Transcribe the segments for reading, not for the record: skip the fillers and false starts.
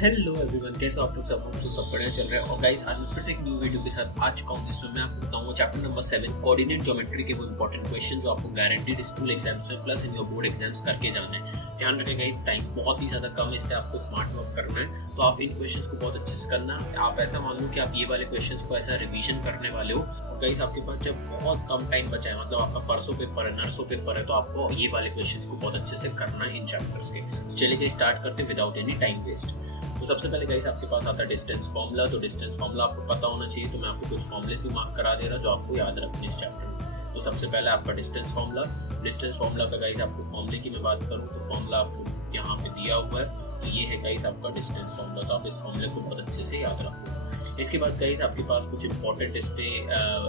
Hello everyone, कैसे हो आप लोग? सब बढ़िया चल रहा है। और गाइस, आज मैं फिर से एक न्यू वीडियो के साथ आ चुका हूँ जिसमें मैं आपको बताऊंगा चैप्टर नंबर 7 कोऑर्डिनेट ज्योमेट्री के वो इंपॉर्टेंट क्वेश्चन जो आपको गारंटीड स्कूल एग्जाम्स में plus in your board exams करके जाने हैं। ध्यान रखें गाइस, टाइम बहुत ही ज़्यादा कम है, इसलिए आपको स्मार्ट वर्क करना है। तो आप इन क्वेश्चंस को बहुत अच्छे से करना। आप ऐसा मान लो कि आप ये वाले क्वेश्चंस को ऐसा रिवीजन करने वाले हो और गाइस आपके पास जब बहुत कम टाइम बचा है, मतलब आपका परसों पेपर है, नरसों पेपर है, तो आपको ये वाले क्वेश्चंस को बहुत अच्छे से करना है इन चैप्टर्स के। तो चलिए स्टार्ट करते विदाउट एनी टाइम वेस्ट। तो सबसे पहले गाइस आपके पास आता है डिस्टेंस फार्मूला। तो डिस्टेंस फार्मूला आपको पता होना चाहिए, तो मैं आपको कुछ फॉर्मूलेस भी मार्क करा दे रहा जो आपको याद रखने इस चैप्टर में। तो सबसे पहले आपका डिस्टेंस फार्मूला का गाइस आपको फॉर्मूले की मैं बात करूँ तो फॉर्मूला आपको यहाँ पे दिया हुआ है। तो ये है गाइस आपका डिस्टेंस फार्मूला। तो आप इस फॉर्मूले को बहुत अच्छे से याद रखो। इसके बाद गाइस आपके पास कुछ इंपॉर्टेंट इस पे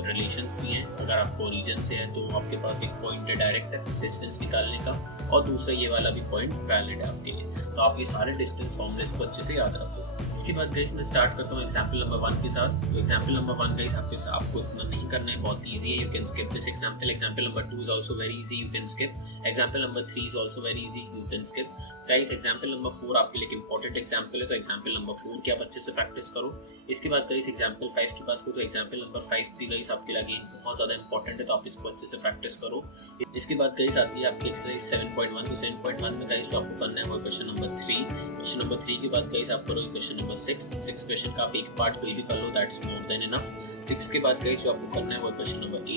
रिलेशंस भी हैं। अगर आपको रीजन से है तो आपके पास एक पॉइंट है डायरेक्ट है डिस्टेंस निकालने का, और दूसरा ये वाला भी पॉइंट वैलिड है आपके लिए। तो आप ये सारे डिस्टेंस फॉर्मूलेस को अच्छे से याद रखो। इसके बाद गाइस मैं स्टार्ट करता हूँ एग्जाम्पल नंबर 1 के साथ। तो एग्जाम्पल नंबर 1 गाइस आपको इतना नहीं करना है, बहुत ईजी है, you can skip this example. Example number 2 is also very easy, you can skip. Example number 3 is also very easy, you can skip. Guys example number 4 आपके लिए इंपॉर्टेंट एग्जाम्पल है, तो एग्जाम्पल नंबर 4 की आप अच्छे से practice करो। इसके बाद गाइस एग्जाम्पल 5 की बात करो तो एग्जाम्पल नंबर 5 भी गाइस आपके लिए अगेन बहुत ज़्यादा इंपॉर्टेंट है, तो आप इसको अच्छे से प्रैक्टिस करो। इसके बाद गाइस आती है आपकी एक्सरसाइज 7.1। तो 7.1 में गाइस जो आपको करना है वो क्वेश्चन नंबर 3। क्वेश्चन नंबर 3 के बाद गाइस आप करोगे क्वेश्चन नंबर 6 क्वेश्चन का आप एक पार्ट कोई भी कर लो, दैट्स मोर देन इनफ। 6 के बाद गाइस जो आपको करना है वो क्वेश्चन नंबर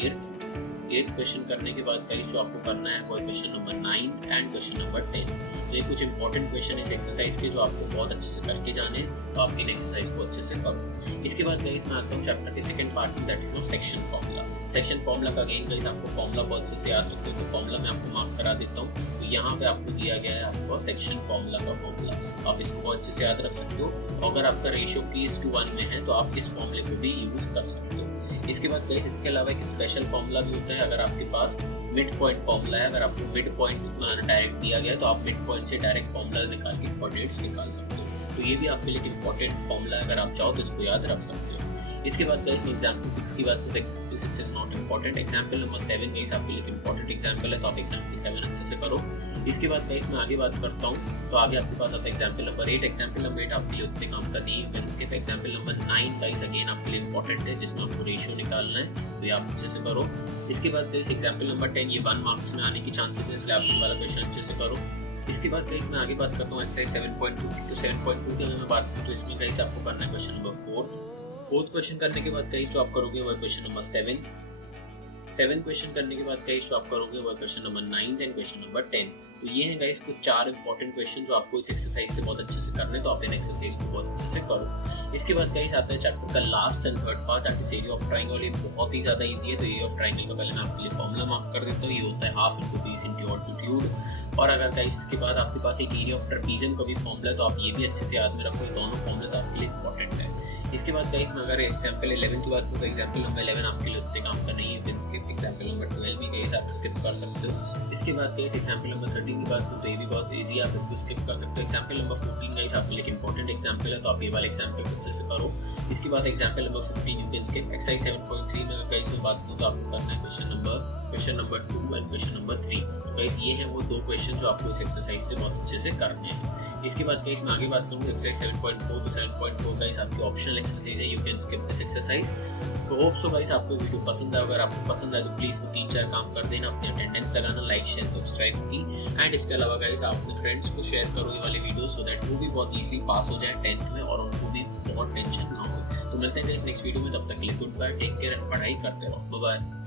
8 क्वेश्चन करने के बाद गाइस जो आपको करना है वो question number 9 and question number 10। तो ये कुछ इंपॉर्टेंट क्वेश्चन इस एक्सरसाइज के जो आपको बहुत अच्छे से करके जाने हैं, तो आप इन एक्सरसाइज को अच्छे से करो। इसके बाद गाइस मैं आता हूँ चैप्टर के सेकंड पार्ट में, that is section formula. Section formula का अगेन गाइस आपको फार्मूला बहुत अच्छे से याद रखते हो, तो फार्मूला मैं आपको मार्क करा देता हूँ। तो यहाँ पे आपको दिया गया है आपको सेक्शन फार्मूला का फार्मूला, आप इसको बहुत अच्छे से याद रख सकते हो। अगर आपका रेशियो कीज टू 1 में है तो आप इस फॉर्मूले को भी यूज कर सकते हो। इसके बाद गाइस इसके अलावा एक स्पेशल फार्मूला भी होता है। अगर आपके पास मिड पॉइंट फार्मूला है, अगर आपको मिड पॉइंट डायरेक्ट दिया गया तो आप मिड पॉइंट से डायरेक्ट फार्मूला निकाल के कोऑर्डिनेट्स निकाल सकते हो। तो ये भी आपके लिए एक इंपॉर्टेंट फार्मूला है, अगर आप चाहो तो इसको याद रख सकते हो। इसके बाद गाइस एग्जाम्पल 6 की बात करें, example 6 is not important. Example number 7 guys आपके लिए इंपॉर्टेंट एग्जाम्पल है, तो आप एग्जाम्पल 7 अच्छे से करो। इसके बाद गाइस मैं आगे बात करता हूँ, तो आगे आपके पास आता है एग्जाम्पल नंबर 8। एग्जाम्पल नंबर 8 आपके लिए उतने काम का नहीं है, you skip. Example number 9 guys again आपके लिए इंपॉर्टेंट है, जिसमें आपको रेशियो निकालना है, तो ये आप अच्छे से करो। इसके बाद गाइस एग्जाम्पल नंबर 10 ये 1 मार्क्स में आने की चांसेस है, इसलिए आप ये वाला क्वेश्चन अच्छे से करो। इसके बाद गाइस मैं आगे बात करता हूँ एक्सरसाइज 7.2 की। तो 7.2 की अगर मैं बात करूँ तो इसमें गाइस आपको करना है क्वेश्चन नंबर 4 क्वेश्चन करने के बाद गाइस जो आप करोगे वो क्वेश्चन नंबर 7 क्वेश्चन करने के बाद गाइस जो आप करोगे वो question number 9 and question number 10। तो ये है गाइस कुछ 4 इंपॉर्टेंट क्वेश्चन जो आपको इस एक्सरसाइज से बहुत अच्छे से करने, तो आप इन एक्सरसाइज को बहुत अच्छे से करो। इसके बाद गाइस आता है चैप्टर का last and third part, that is area of triangle. ये बहुत ही ज्यादा इजी है, तो एरिया ऑफ ट्रायंगल का पहले मैं आपके लिए फॉर्मूला मार्क कर देता हूँ। ये होता है half into base into altitude. और अगर गाइस इसके बाद आपके पास एक एरिया ऑफ ट्रेपीजियम का भी फॉर्मूला है, तो आप ये भी अच्छे से याद में रखो, दोनों फॉर्मूलाज आपके लिए इंपॉर्टेंट है। इसके बाद गाइस मैं अगर एग्जाम्पल 11 की बात करूँ तो एग्जाम्पल नंबर 11 आपके लिए उतने काम का नहीं है, फिर स्किप। एग्जाम्पल नंबर 12 भी गाइस आप स्किप कर सकते हो। इसके बाद गाइस एग्जाम्पल नंबर 13 की बात करूँ तो ये भी बहुत इजी है, आप इसको स्किप कर सकते हो। एग्जाम्पल नंबर 14 गाइस आपके लिए इंपॉर्टेंट एग्जाम्पल है, तो आप ये वाले एग्जाम्पल अच्छे से करो। इसके बाद example number 15 you can skip. Exercise 7.3 में गाइस में बात करूँ तो आपको करना है question number 2 and question number 3। तो गाइस ये हैं वो 2 क्वेश्चन जो आपको इस एक्सरसाइज से बहुत अच्छे से करने हैं। इसके बाद गाइस मैं आगे बात करूँ एक्सरसाइज 7.4। तो 7.4 गाइस आपकी ऑप्शनल एक्सरसाइज है, you can skip this exercise. तो होप सो गाइस आपको वीडियो पसंद आए। अगर आपको पसंद आए तो प्लीज वो 3-4 काम कर देना, अपनी अटेंडेंस लगाना, लाइक शेयर सब्सक्राइब की। एंड इसके अलावा गाइस आप अपने फ्रेंड्स को शेयर करो ये वाले वीडियो, सो दैट वो भी बहुत ईजिली पास हो जाए 10th में और उनको भी बहुत टेंशन ना हो। तो मिलते हैं गाइस नेक्स्ट वीडियो में, तब तक के लिए goodbye, take care and पढ़ाई करते रहो, बाय बाय।